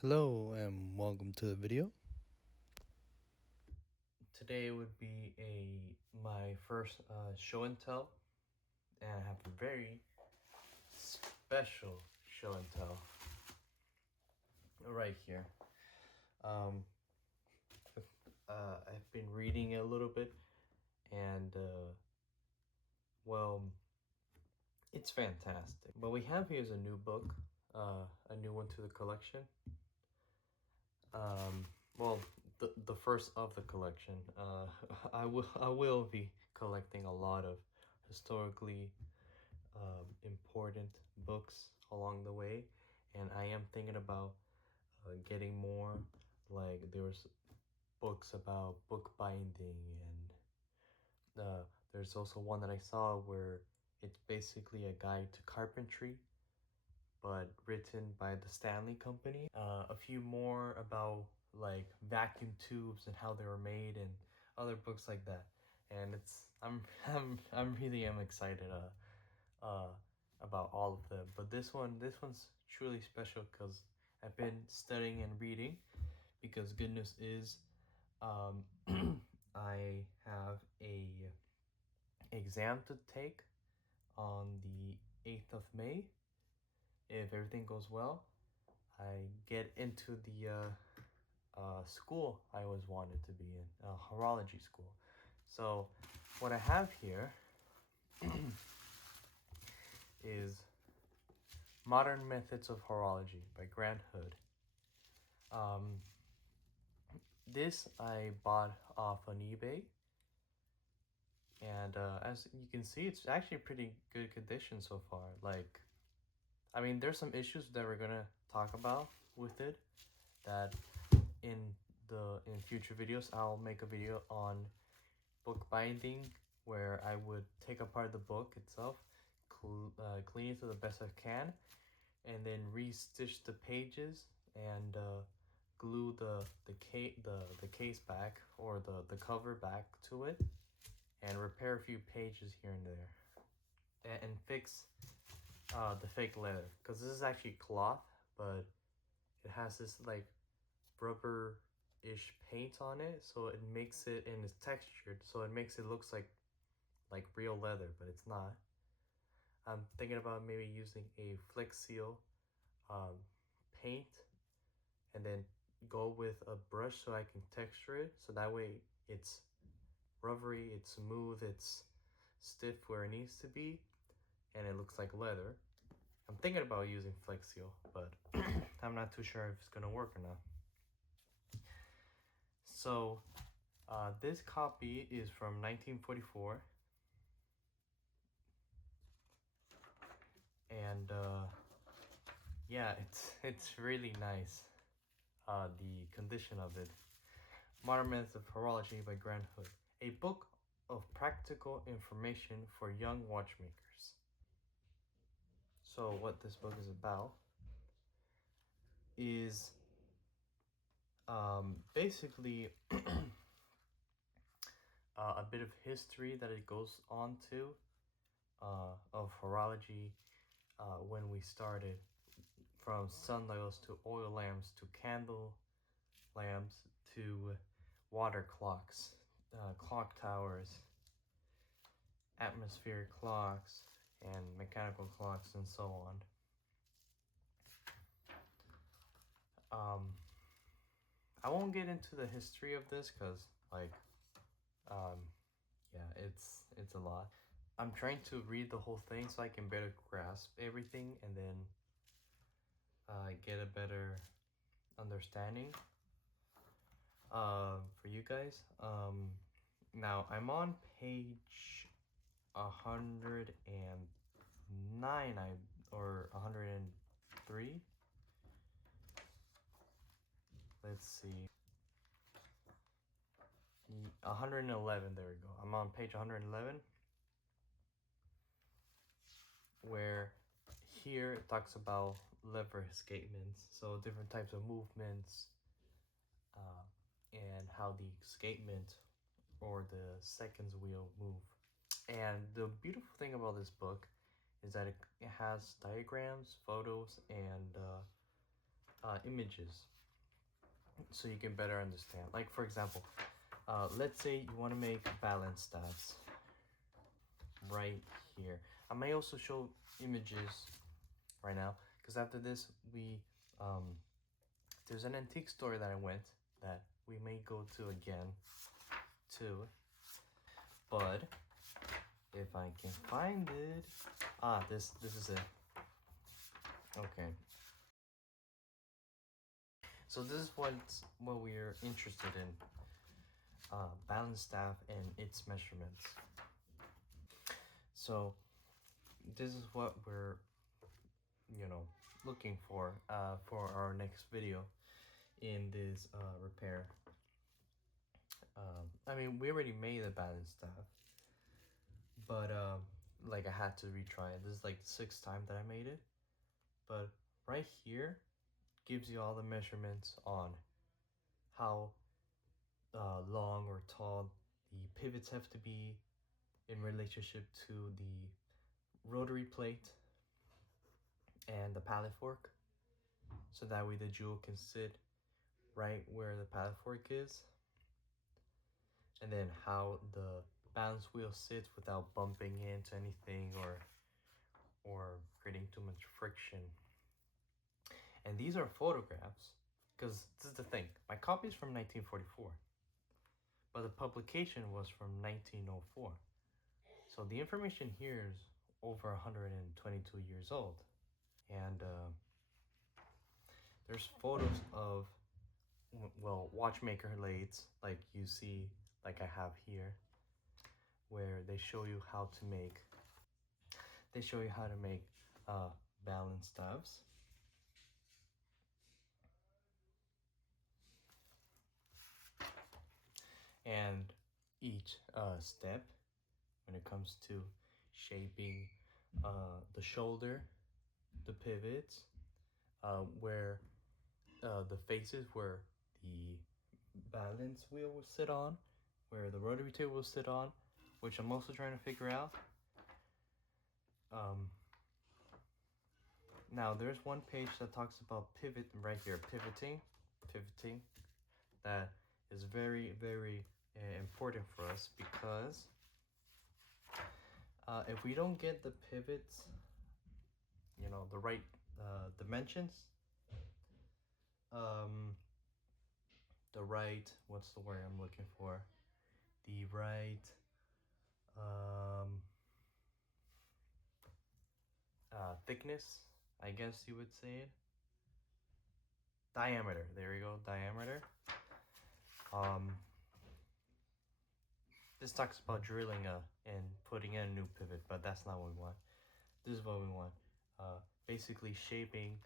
Hello and welcome to the video. Today would be my first show and tell, and I have a very special show and tell right here. Um, I've been reading it a little bit, and well, it's fantastic. What we have here is a new book, a new one to the collection. Um, well, the first of the collection. I will be collecting a lot of historically important books along the way, and I am thinking about getting more. Like there was books about bookbinding, and there's also one that I saw where it's basically a guide to carpentry, but written by the Stanley Company. A few more about like vacuum tubes and how they were made, and other books like that. And it's I'm really am excited uh about all of them. But this one's truly special because I've been studying and reading. Because good news is, um, I have a exam to take on the 8th of May. If everything goes well, I get into the school I always wanted to be in, a horology school. So what I have here is Modern Methods of Horology by Grant Hood. This I bought off on eBay, and as you can see, it's actually pretty good condition so far. Like, I mean, there's some issues that we're gonna talk about with it, that in future videos I'll make a video on book binding, where I would take apart the book itself, clean it to the best I can, and then re-stitch the pages and glue the case back, or the cover back to it, and repair a few pages here and there, and fix the fake leather, because this is actually cloth, but it has this like rubber-ish paint on it, so it makes it, and it's textured, so it makes it looks like real leather, but it's not. I'm thinking about maybe using a Flex Seal um, paint, and then go with a brush so I can texture it, so that way it's rubbery, it's smooth, it's stiff where it needs to be, and it looks like leather. I'm thinking about using Flex Seal, but I'm not too sure if it's gonna work or not. So this copy is from 1944, and yeah, it's really nice. The condition of it. Modern Methods of Horology by Grant Hood, a book of practical information for young watchmakers. So what this book is about is basically a bit of history that it goes on to of horology, when we started, from sundials to oil lamps to candle lamps to water clocks, clock towers, atmospheric clocks, and mechanical clocks, and so on. I won't get into the history of this because, like, yeah, it's a lot. I'm trying to read the whole thing so I can better grasp everything, and then get a better understanding for you guys. Now I'm on page 109, or 103. Let's see. 111, there we go. I'm on page 111, where here it talks about lever escapements, so different types of movements, and how the escapement or the seconds wheel move. And the beautiful thing about this book is that it has diagrams, photos, and images so you can better understand. Like for example, let's say you want to make balance staves right here. I may also show images right now because after this there's an antique store that I went that we may go to again too. But if I can find it, this is it. Okay. So this is what we're interested in. Balance staff and its measurements. So this is what we're looking for our next video in this repair. I mean, we already made the balance staff, but like I had to retry it. This is like the 6th time that I made it. But right here gives you all the measurements on how long or tall the pivots have to be in relationship to the rotary plate and the pallet fork, so that way the jewel can sit right where the pallet fork is, and then how the balance wheel sits without bumping into anything or creating too much friction. And these are photographs, because this is the thing, my copy is from 1944, but the publication was from 1904. So the information here is over 122 years old. And there's photos of, well, watchmaker lathes, like you see, like I have here, where they show you how to make, balance staves. And each step when it comes to shaping the shoulder, the pivots, where the faces where the balance wheel will sit on, where the rotary table will sit on, which I'm also trying to figure out. Now there's one page that talks about pivot right here, pivoting, that is very, very important for us, because if we don't get the pivots, the right dimensions, the right, what's the word I'm looking for? The right thickness, I guess you would say it. Diameter, there we go, diameter. This talks about drilling and putting in a new pivot, but that's not what we want. This is what we want. Basically shaping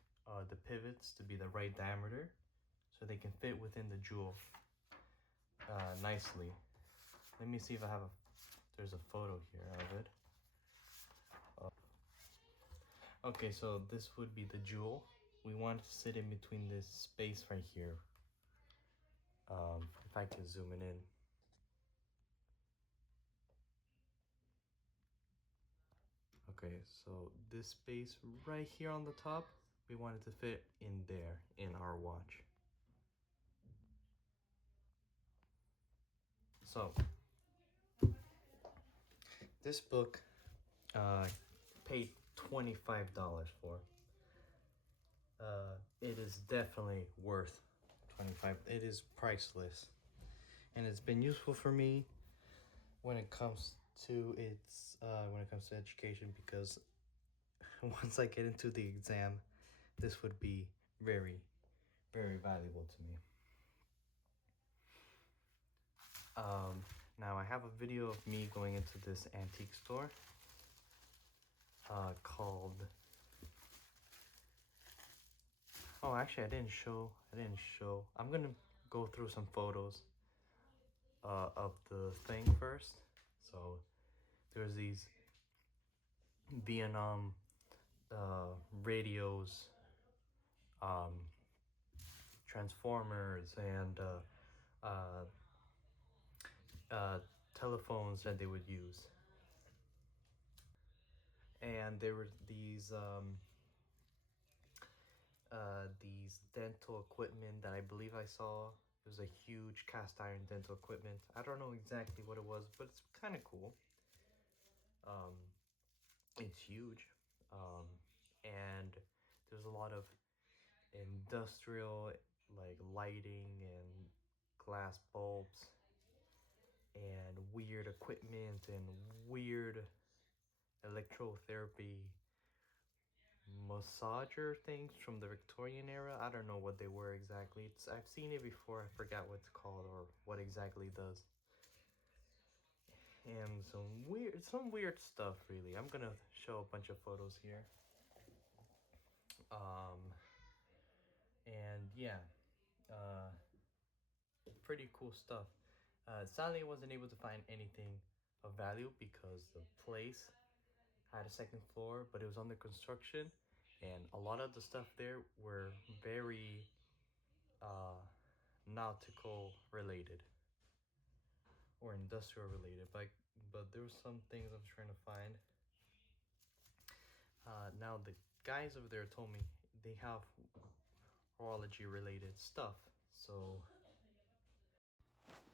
the pivots to be the right diameter so they can fit within the jewel nicely. Let me see if I have there's a photo here of it. Okay, so this would be the jewel. We want to sit in between this space right here. If I can zoom it in. Okay, so this space right here on the top, we want it to fit in there in our watch. So this book paid $25 for. It is definitely worth $25. It is priceless, and it's been useful for me when it comes to education, because once I get into the exam, this would be very, very valuable to me. Now I have a video of me going into this antique store called, oh, actually I didn't show, I'm gonna go through some photos of the thing first. So there's these Vietnam radios, transformers, and telephones that they would use. And there were these these dental equipment that I believe I saw. It was a huge cast iron dental equipment. I don't know exactly what it was, but it's kind of cool. It's huge. And there's a lot of industrial like lighting and glass bulbs and weird equipment and weird electrotherapy massager things from the Victorian era. I don't know what they were exactly. I've seen it before. I forgot what it's called or what exactly it does. And some weird stuff really. I'm gonna show a bunch of photos here. Um, and yeah, uh, pretty cool stuff. Sadly, I wasn't able to find anything of value because the place had a second floor, but it was under construction, and a lot of the stuff there were very nautical related or industrial related. But there were some things I was trying to find. Now the guys over there told me they have horology related stuff, so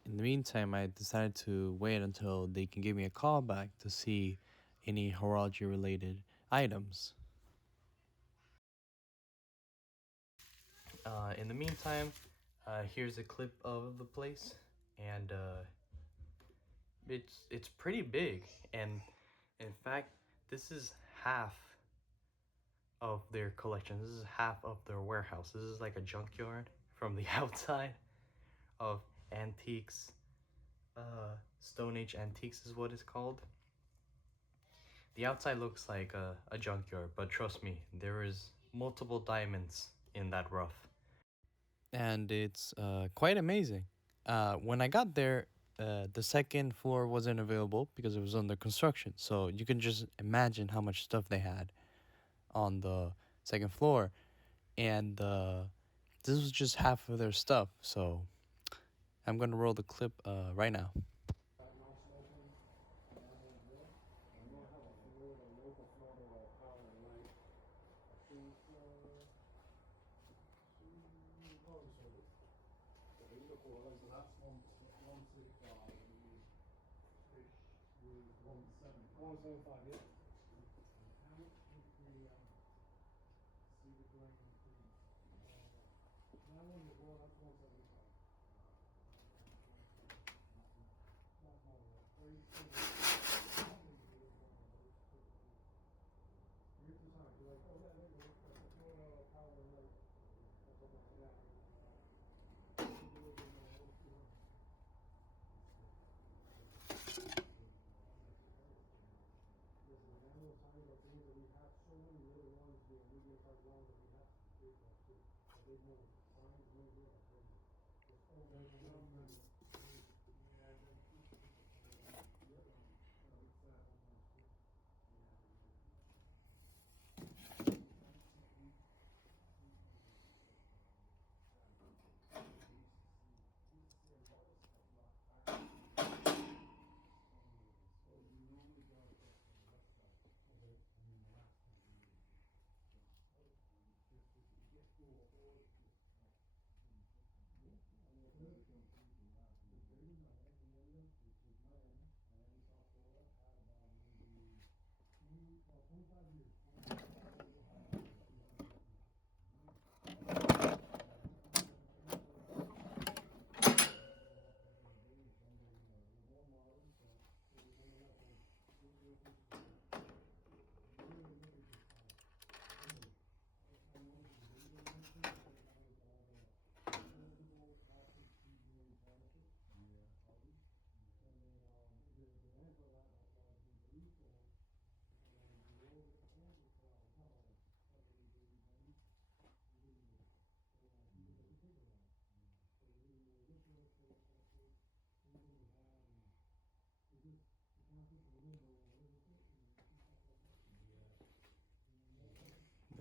in the meantime, I decided to wait until they can give me a call back to see any horology related items. In the meantime, here's a clip of the place, and it's pretty big. And in fact, this is half of their collection. This is half of their warehouse. This is like a junkyard from the outside of antiques. Stone Age antiques is what it's called. The outside looks like a junkyard, but trust me, there is multiple diamonds in that rough. And it's quite amazing. When I got there, the second floor wasn't available because it was under construction. So you can just imagine how much stuff they had on the second floor. And this was just half of their stuff. So I'm going to roll the clip right now.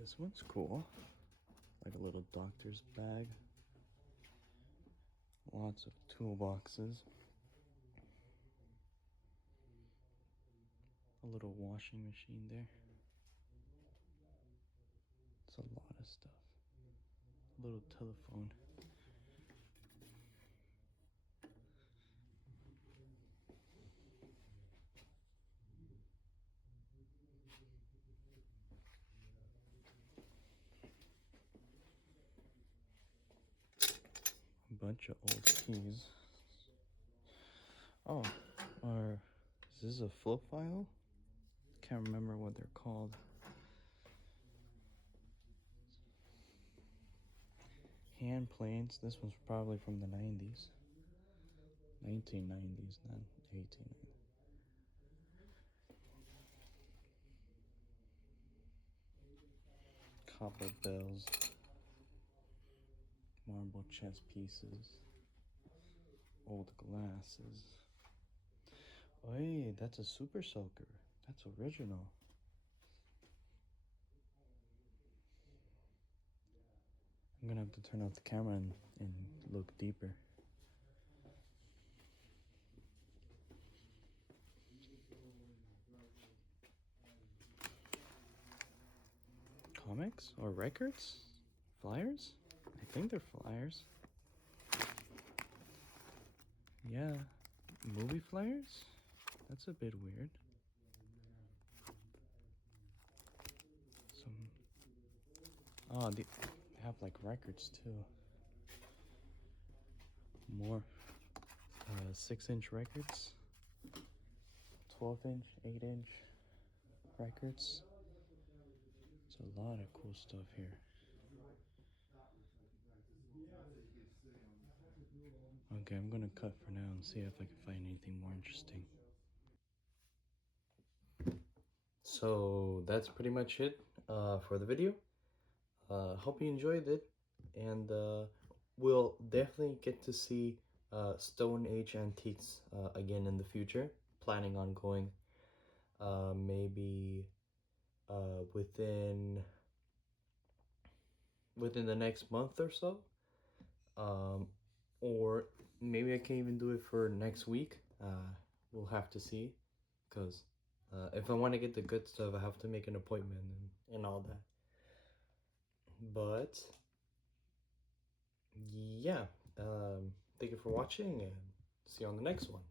This one's cool. Like a little doctor's bag. Lots of toolboxes. A little washing machine there. It's a lot of stuff. little telephone. A bunch of old keys. Oh, or is this a flip file? Can't remember what they're called. Hand planes. This one's probably from the 90s. 1990s, not 1890s. Copper bells. Marble chess pieces. Old glasses. Oh, hey, that's a super soaker. That's original. I'm gonna have to turn off the camera and look deeper. Comics or records? Flyers? I think they're flyers. Yeah. Movie flyers? That's a bit weird. Some. Oh, they have like records too. More 6-inch records, 12-inch, 8-inch records. There's a lot of cool stuff here. Okay, I'm gonna cut for now and see if I can find anything more interesting. So that's pretty much it for the video. Hope you enjoyed it, and we'll definitely get to see Stone Age antiques again in the future. Planning on going maybe within the next month or so, or maybe I can even do it for next week. We'll have to see, because if I want to get the good stuff, I have to make an appointment and all that. But yeah, thank you for watching, and see you on the next one.